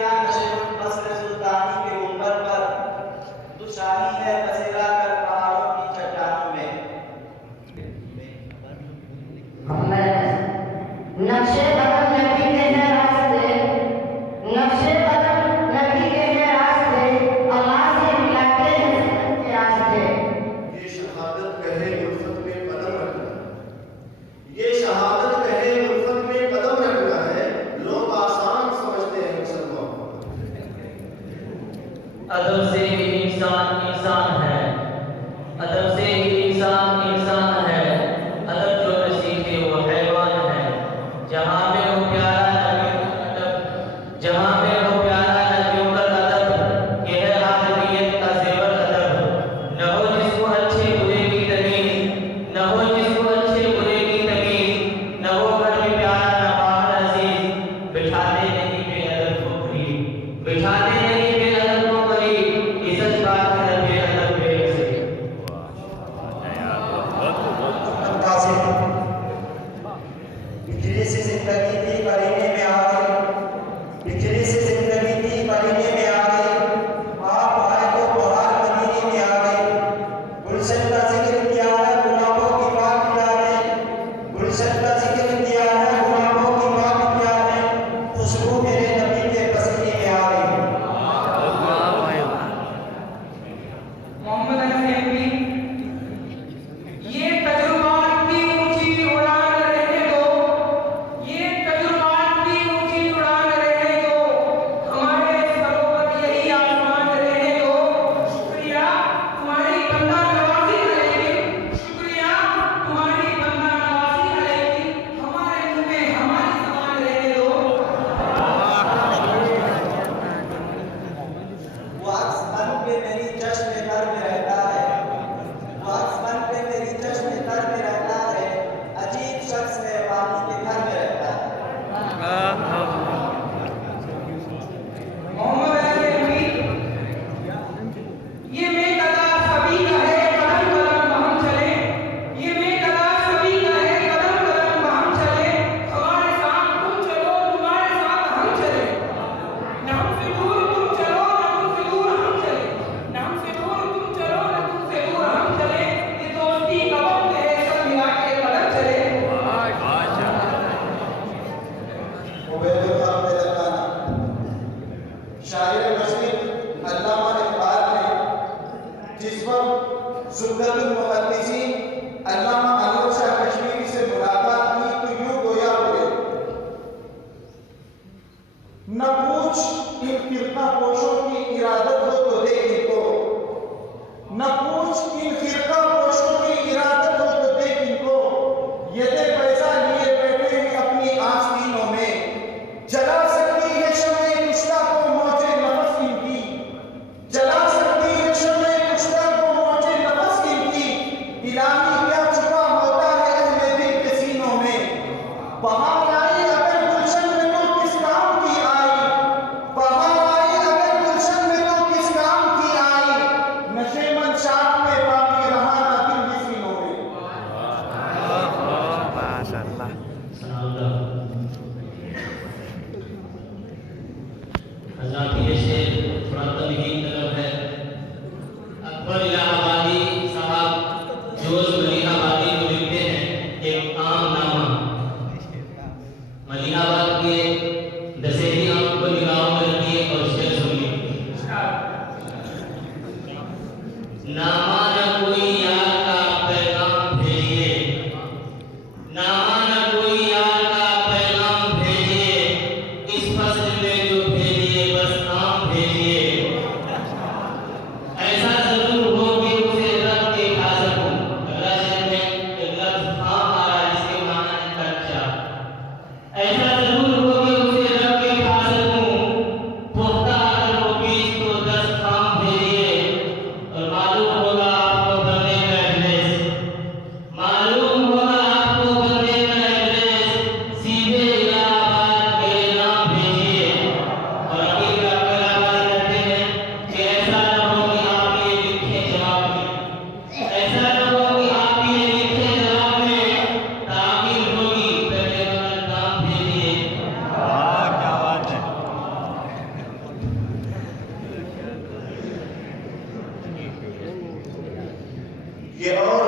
यहाँ नशेबुल फस्ल सुल्तानी के गुंबद पर तू शाही है बसेरा कर पहाड़ों की चट्टानों में। नक्शे बदल नबी के हैं रास्ते, नक्शे बदल नबी के हैं रास्ते, अल्लाह से मिलाते हैं सनत के रास्ते। ये शहादत कहे उल्फत में कदम रखना, ये शहादत कहे उल्फत में कदम रखना है, लोग आसान समझते हैं मुसलमान। अदब से ही इंसान इंसान है, अदब से ही इंसान इंसान है, अदब जो न सीखे वो हैवान है। जहाँ में हो प्यारा नबियों का अदब, जहाँ में हो प्यारा नबियों का अदब, ये है आदमियत का ज़ेवर अदब। न हो जिसको अच्छे बुरे की तमीज़, न हो जिसको अच्छे बुरे की तमीज़, न हो घर में प्यारा न बाहर अजीज़। बिठाते नहीं बेअदब को गरीब, बिठाते नहीं बेअदब को गरीब, इज़्ज़त बात है बेअदब बेइज़्ज़त। बिजली से जिंदगी थी करीने में आ गई, बिजली से जिंदगी थी करीने में आ गई, आप आए तो बहार मदीने में आ गई। गुलशन का जिक्र किया है गुलाबों की बात क्या है, गुलशन का जिक्र किया है गुलाबों की बात क्या है, खुशबू मेरे नबी के पसीने में आ गई। मोहम्मद अनफी ये तजुर्बात की ऊंची उड़ान रहने दो, ये तजुर्बात की ऊंची उड़ान रहने दो, हमारे सरों पर यही आसमान रहने दो। शुक्रिया तुम्हारी बंदा नवाजी करेगी, शुक्रिया तुम्हारी बंदा नवाजी करेगी, हमारे मुंह में हमारी ज़बान रहने दो। वो अक्स बन के मेरी चश्म तर में रहता है, वो अक्स बन के मेरी चश्म तर में रहता है, अजीब शख्स है वाली के घर में रहता है। मोहम्मद अनफी ये मैं कदा सभी का है कदम कदम हम चले, ये मैं कदा सभी का है कदम कदम हम चले, हमारे साथ तुम चलो तुम्हारे साथ हम चले, न हमसे दूर तुम चलो न तुमसे दूर हम चले, न हमसे दूर तुम चलो न तुमसे दूर हम चले, ये दोस्ती का वक्त है सब मिला के कदम चले। शायर मशरिक अल्लामा इकबाल ने जिस वक्त ज़ुल्लतुल मुहद्दिसीन अल्लामा अनवर शाह कश्मीरी से मुलाकात की तो यूं गोया हुए, न पूछ इन फिरका पोशों की इरादत हो तो देख इनको, न पूछ इन फिरका पोशों की इरादत हो तो देख इनको, ये दे पैसा लिए बैठे हैं अपनी आस्तीनों में, जला सकती है शम्मे कुश्ता को मौजे नफस इनकी, जला सकती है शम्मे कुश्ता को मौजे नफस इनकी, इलाही क्या छुपा होता है अहले दिल के सीनों में। बहार आई अगर गुलशन में तो किस काम की आई, बहार आई अगर गुलशन में तो किस काम की आई, नशेमंद शाख में बाकी रहा ना दिल के सीनों में। हज़रत ये शेर थोड़ा तमहीन तलब है। अकबर इलाहाबादी साहब जोश मलिहाबादी को लिखते हैं एक आम नामा। मलिहाबाद के दशहरी आम को निगाहों में रखिए और शेर सुनिए। नामा न कोई यार का पैगाम भेजिए, नामा न कोई यार का पैगाम भेजिए, इस फसल में जो भेजिए बस नाम भेजिए। ऐसा जरूर हो कि कि और